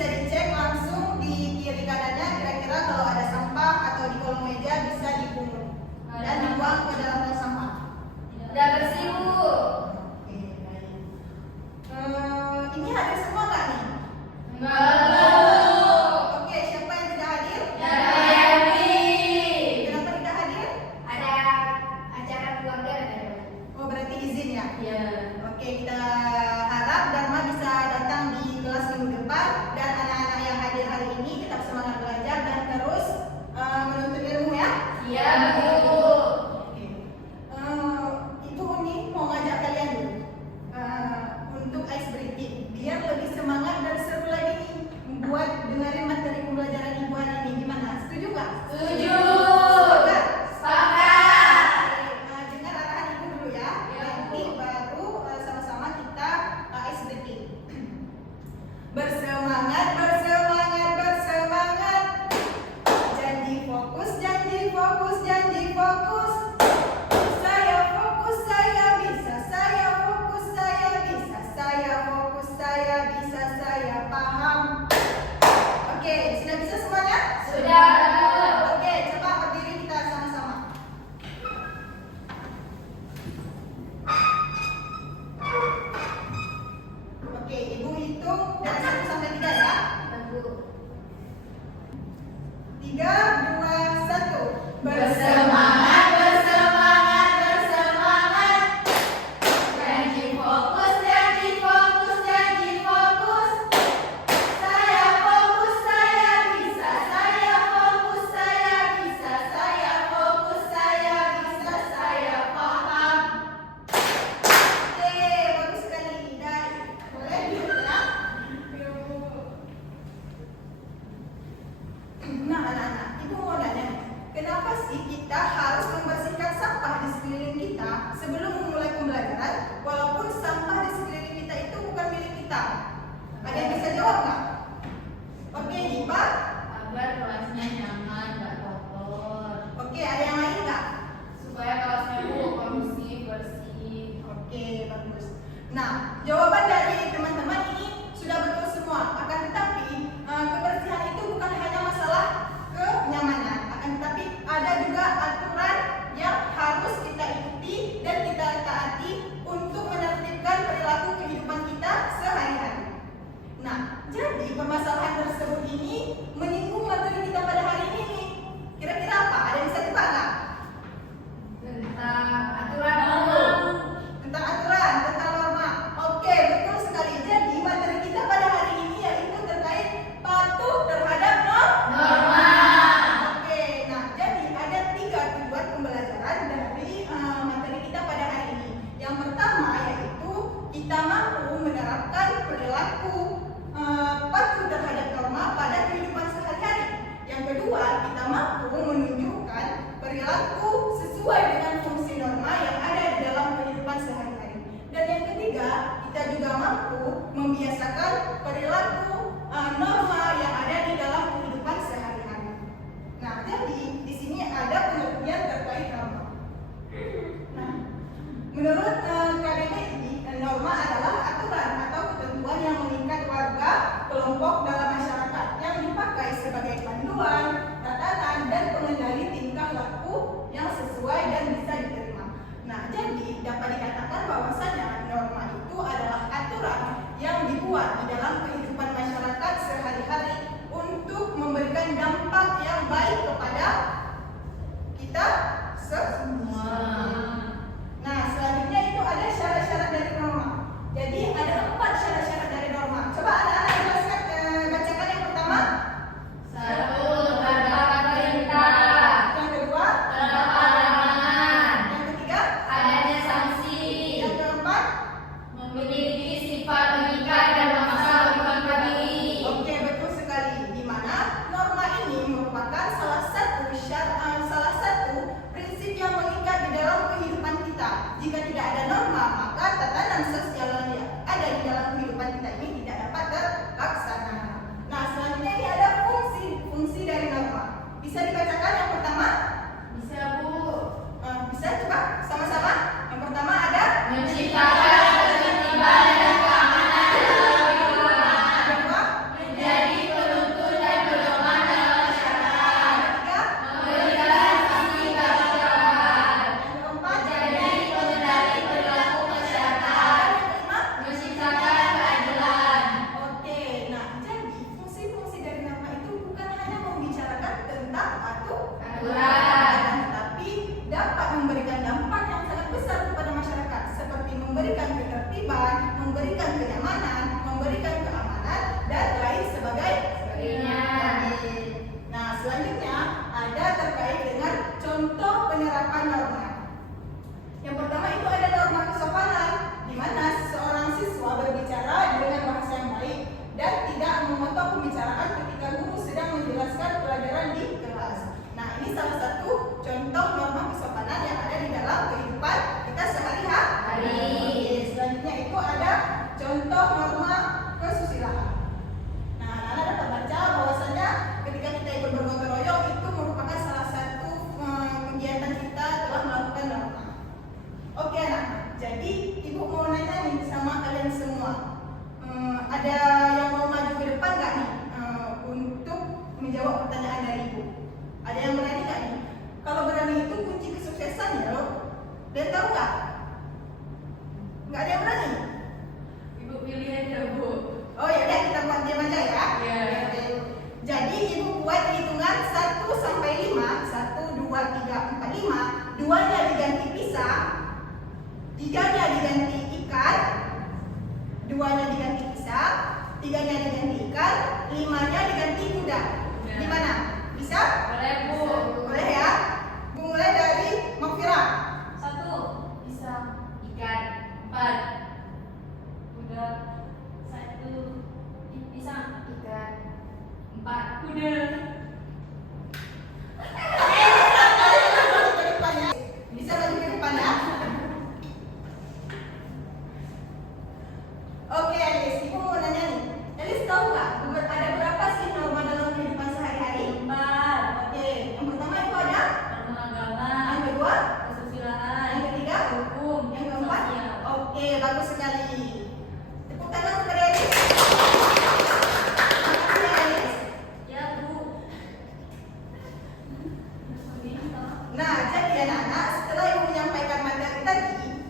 bisa dicek langsung di kiri kanannya, kira-kira kalau ada sampah atau di kolong meja bisa dipungut dan dibuang ke dalam tong sampah. Udah bersih, Bu. Oke, baik. Ini hadir semua nggak nih? Oke, siapa yang tidak hadir? Kenapa tidak hadir? Ada acara keluarga ada. Oh, berarti izin ya? Iya. Oke, kita harap Dharma bisa datang di kelas minggu depan dan anak-anak yang hadir hari ini tetap semangat belajar dan terus menuntut ilmu ya. Iya, Bu. Oke. Ibu Uni mau ngajak kalian dulu untuk ice breaking biar lebih semangat dan seru lagi nih buat dengerin materi pembelajaran ibu hari ini. Gimana? Setuju nggak? Setuju. Sepakat? Sepakat. Dengar arahan ibu dulu ya. Nanti baru sama-sama kita ice breaking. Bersemangat, bersemangat, bersemangat. Janji fokus, janji fokus, janji fokus. Saya fokus, saya bisa. Saya fokus, saya bisa. Saya fokus, saya bisa. Saya paham. Oke, sudah bisa semuanya? Sudah. Oke, coba berdiri kita sama-sama. Oke, ibu hitung dari 1 sampai 3 ya. 3, 2, 1. Bersemangat, bersemangat, bersemangat. Janji fokus, janji fokus, janji fokus. Saya fokus, saya bisa. Saya fokus, saya bisa. Saya fokus, saya bisa. Saya paham. Oke, bagus sekali. Dan boleh duduk ya. Nah, anak-anak, ibu mau nanya, kenapa sih kita harus membersihkan sampah di sekeliling kita sebelum memulai pembelajaran, walaupun sampah di sekeliling kita itu bukan milik kita? Ada yang bisa jawab nggak? Oke, Iba. Agar kelasnya nyaman, nggak kotor. Oke, ada yang lain nggak? Supaya kelasnya kondusif, bersih. Oke, bagus. Nah, jawaban dari teman-teman ini sudah betul semua. Akan tetapi, kebersihan itu bukan hanya masalah kenyamanan. Akan tetapi, ada juga aturan yang harus kita ikuti dan kita taati untuk menertibkan perilaku kehidupan kita sehari-hari. Nah, jadi permasalahan tersebut ini menyinggung materi kita pada hari ini nih. Kira-kira apa? Ada yang bisa tebak nggak? Tentang aturan umum. Tentang aturan, tentang norma. Oke, betul sekali. Jadi materi kita pada hari ini yaitu terkait patuh terhadap Norma. Oke, nah jadi ada 3 tujuan pembelajaran dari materi kita pada hari ini. Yang pertama yaitu kita mampu menerapkan perilaku patuh terhadap norma pada kehidupan sehari-hari. Yang kedua, kita mampu menunjukkan perilaku sesuai dengan fungsi norma yang ada di dalam kehidupan sehari-hari. Dan yang ketiga, kita juga mampu membiasakan perilaku norma yang ada di dalam kehidupan sehari-hari. Nah, jadi di sini ada pengertian terkait norma. Nah, menurut KDBI, norma adalah aturan atau ketentuan yang mengikat warga kelompok dalam masyarakat yang dipakai sebagai panduan, tatanan, dan pengendali tingkah laku yang sesuai dan bisa diterima. Nah, jadi dapat dikatakan bahwasanya norma itu adalah aturan yang dibuat di dalam kehidupan masyarakat sehari-hari untuk memberikan dampak yang baik kepada kita semua. Nah, selanjutnya itu ada syarat-syarat dari norma. Jadi ada 4 syarat-syarat dari norma. Coba anak-anak jelaskan, bacakan yang pertama. 1. contoh pembicaraan ketika guru sedang menjelaskan pelajaran di kelas. Nah, ini salah satu contoh norma kesopanan yang ada di dalam kehidupan kita sehari-hari. Selanjutnya itu ada contoh norma kesusilaan. Nah, anak-anak dapat baca bahwasanya ketika kita ikut bergotong royong itu merupakan salah satu kegiatan kita telah melakukan norma. Oke anak, jadi ibu mau nanya nih sama kalian semua. Ada yang mau maju ke depan nggak nih untuk menjawab pertanyaan dari ibu? Ada yang berani nggak nih? Kalau berani itu kunci kesuksesan ya loh. Dan tahu nggak? Nggak ada yang berani? Ibu pilih aja, Bu. Oh ya udah, kita buat diam aja ya. Iya. Jadi ibu buat hitungan 1 sampai 5. 1, 2, 3, 4, 5. 2-nya diganti pisang, 3-nya diganti ikan, 2-nya diganti pisang, 3-nya diganti ikan, 5-nya diganti kuda. Gimana? Bisa? Boleh, Bu. Boleh ya? Bu mulai dari Mafira. 1 pisang, ikan. 4 kuda. 1 pisang, ikan. 4 kuda. Bisa maju ke depan ya? Oke Elis, ibu mau nanya nih. Elis tahu nggak ada berapa sih norma dalam kehidupan sehari-hari? 4 Oke, yang pertama itu ada. norma agama. Yang kedua, Kesusilaan. yang ketiga, Hukum. yang keempat. Sosial. Oke, bagus sekali. Tepuk tangan untuk Elis. Makasih ya Elis. Ya, Bu. Nah, jadi anak-anak, setelah ibu menyampaikan materi tadi,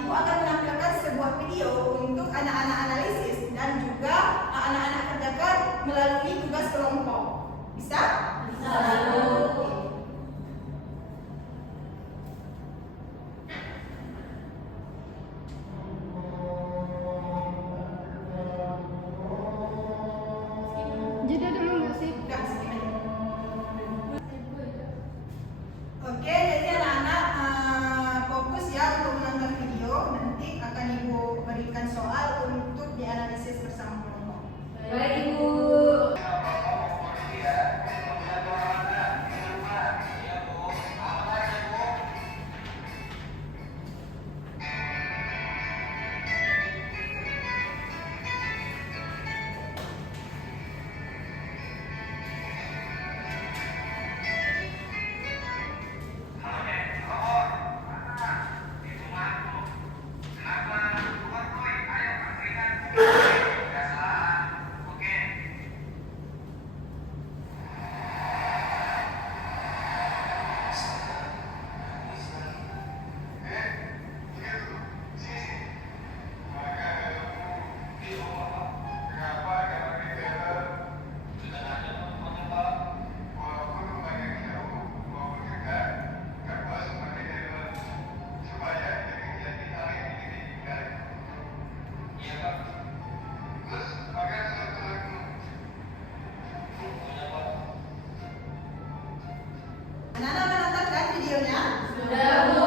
ibu akan menampilkan sebuah video untuk anak-anak analisis dan juga anak-anak kerjakan melalui tugas kelompok. Bisa? Bisa, Bu. Jeda dulu nggak sih? Udah, skip aja. Oke, jadi anak-anak fokus ya untuk menonton video. Nanti akan ibu berikan soal untuk dianalisis bersama kelompok. Baik, Ibu. Anak-anak menonton kan videonya? Sudah, Bu.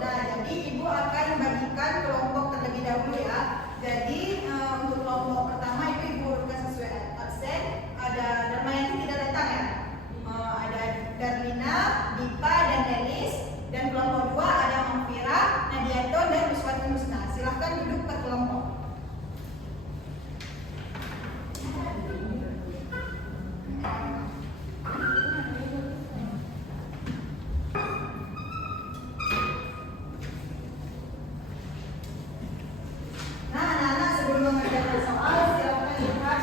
Nah, jadi ibu akan bagikan kelompok terlebih dahulu ya. Jadi untuk kelompok pertama itu ibu urutkan sesuai absen. Ada Darmayanti tidak datang ya. Ada Darlina, Dipa, dan Elis. Dan kelompok 2 ada Mafira, Nadianto, dan Nuswati Nusna. Silahkan duduk per kelompok. Nah, anak-anak sebelum mengerjakan soal, silakan lihat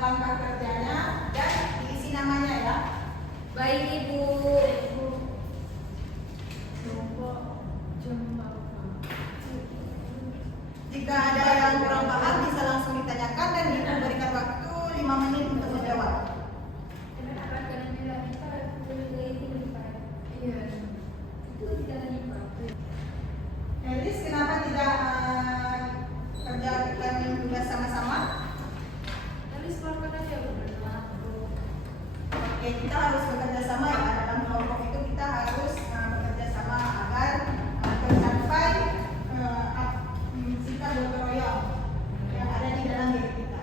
langkah kerjanya dan diisi namanya ya. Baik, Ibu. Jika ada yang kurang paham bisa langsung ditanyakan dan diberikan waktu 5 menit untuk menjawab. Elis, kenapa tidak kerjakan tugas sama-sama? Oke, kita harus bekerja sama ya. Dalam kelompok itu kita harus bekerja sama agar tercapai sikap gotong royong yang ada di dalam diri kita.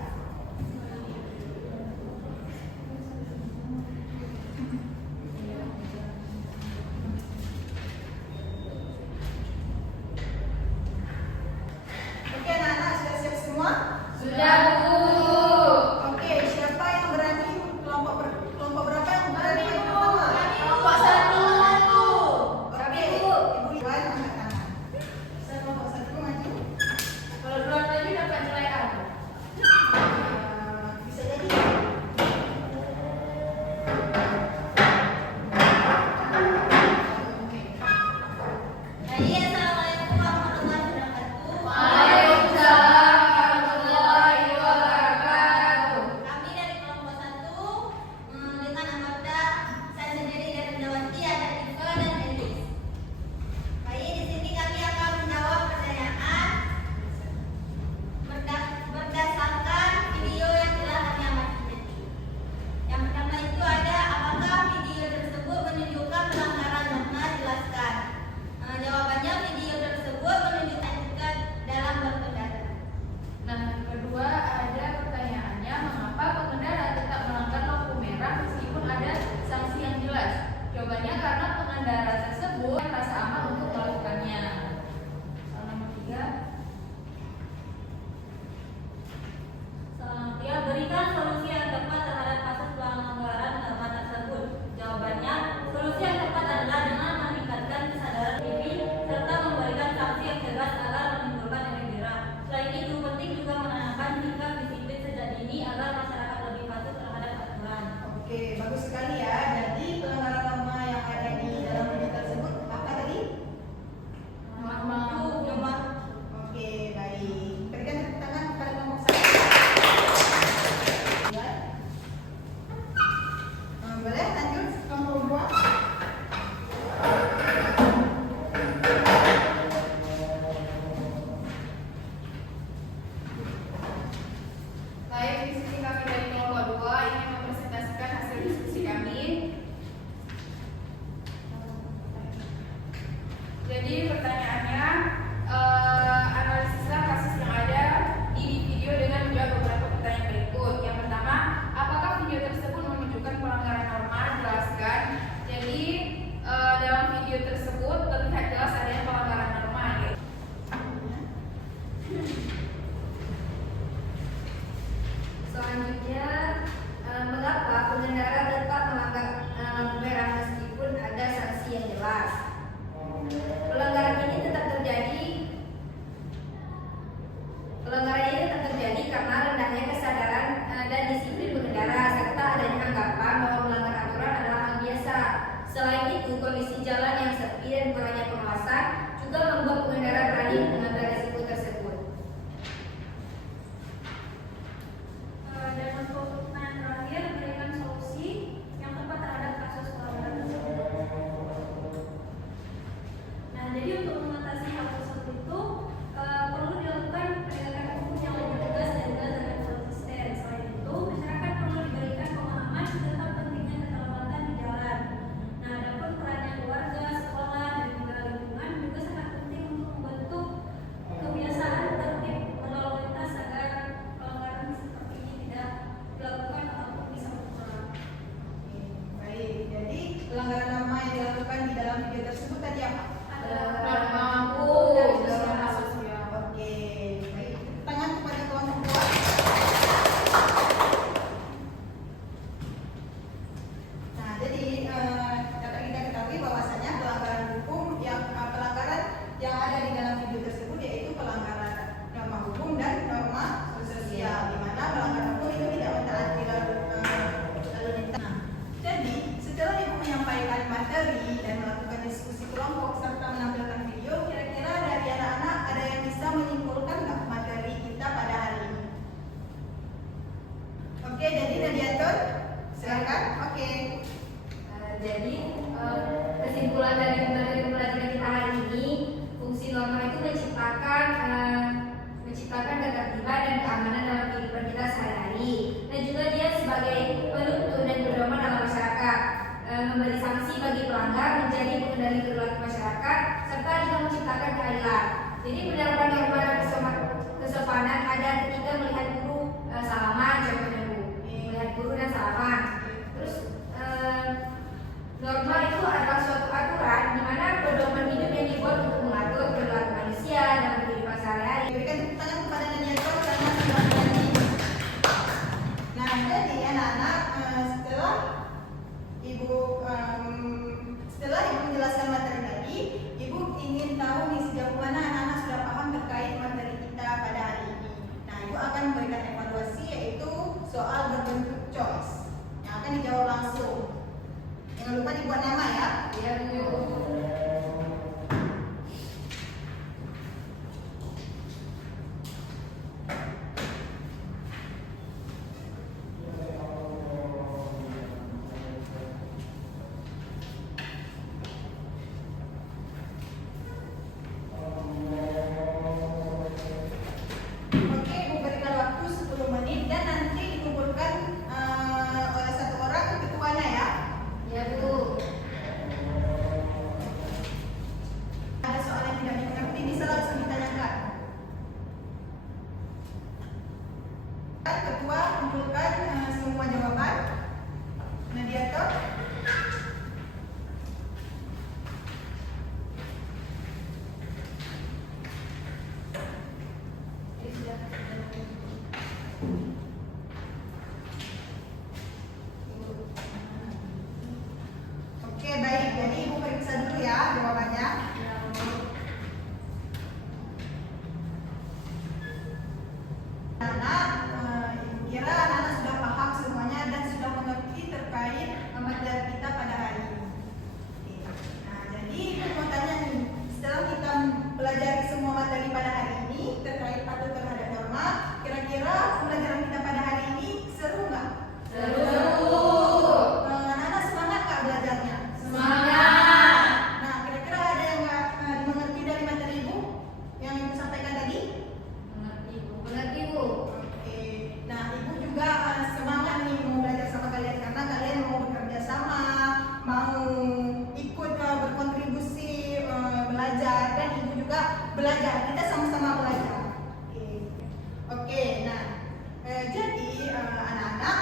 Oke, jadi Nadiatur, silakan. Oke. Jadi kesimpulan dari pelajaran kita hari ini, fungsi norma itu menciptakan ketertiban dan keamanan dalam kehidupan kita sehari-hari, dan juga dia sebagai penuntun dan pedoman dalam masyarakat, memberi sanksi bagi pelanggar, menjadi pengendali perilaku masyarakat, serta juga menciptakan keadilan. Jadi penerapan norma dan kesopanan ada ketika melihat guru salaman, contohnya Bu, melihat guru dan salaman. Terus norma itu adalah suatu aturan di mana pedoman hidup yang dibuat untuk mengatur perilaku manusia dalam kehidupan sehari-hari. Berikan tepuk tangan kepada Nadiatur karena sudah berani. Nah, jadi anak-anak, setelah ibu menjelaskan materi tadi, ibu ingin tahu nih sejauh mana anak-anak sudah paham terkait materi kita pada hari ini. Nah, ibu akan memberikan evaluasi, yaitu soal berbentuk choice yang akan dijawab langsung. Jangan lupa dibuat nama ya. Ya, Bu. Oke, ibu berikan waktu 10 menit dan nanti dikumpulkan oleh satu orang ketuanya ya. Ya, Bu. Ada soal yang tidak dimengerti bisa langsung ditanyakan. Ketua kumpulkan semua jawaban. Nadiatur. Oke, baik. Jadi ibu periksa dulu ya jawabannya. Anak, ibu kira anak sudah paham semuanya dan sudah mengerti terkait materi kita pada hari ini. Oke. Nah, jadi ibu mau tanya nih, setelah kita pelajari semua materi pada hari ini terkait patuh terhadap norma, kira-kira pembelajaran kita pada hari ini seru nggak? Seru. Anak-anak semangat nggak belajarnya? Semangat. Nah, kira-kira ada yang nggak dimengerti dari materi ibu yang ibu sampaikan tadi? Mengerti, Bu. Mengerti, Bu. Oke, nah ibu juga semangat nih mau belajar sama kalian karena kalian mau bekerja sama, mau ikut berkontribusi belajar, dan ibu juga belajar. Kita sama-sama belajar. Oke, nah jadi anak-anak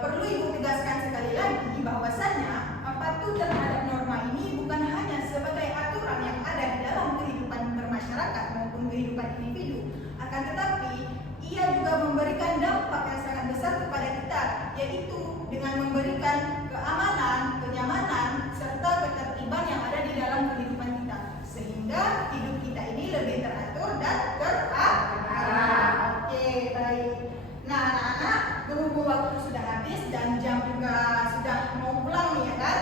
perlu ibu tegaskan sekali lagi bahwasannya patuh terhadap norma ini bukan hanya sebagai aturan yang ada di dalam kehidupan bermasyarakat maupun kehidupan individu, akan tetapi ia juga memberikan dampak yang sangat besar kepada kita, yaitu dengan memberikan keamanan, kenyamanan, serta ketertiban yang ada di dalam kehidupan kita, sehingga hidup kita ini lebih teratur dan terarah. Oke, baik. Nah, anak-anak, berhubung waktu sudah habis dan jam juga sudah mau pulang nih ya kan?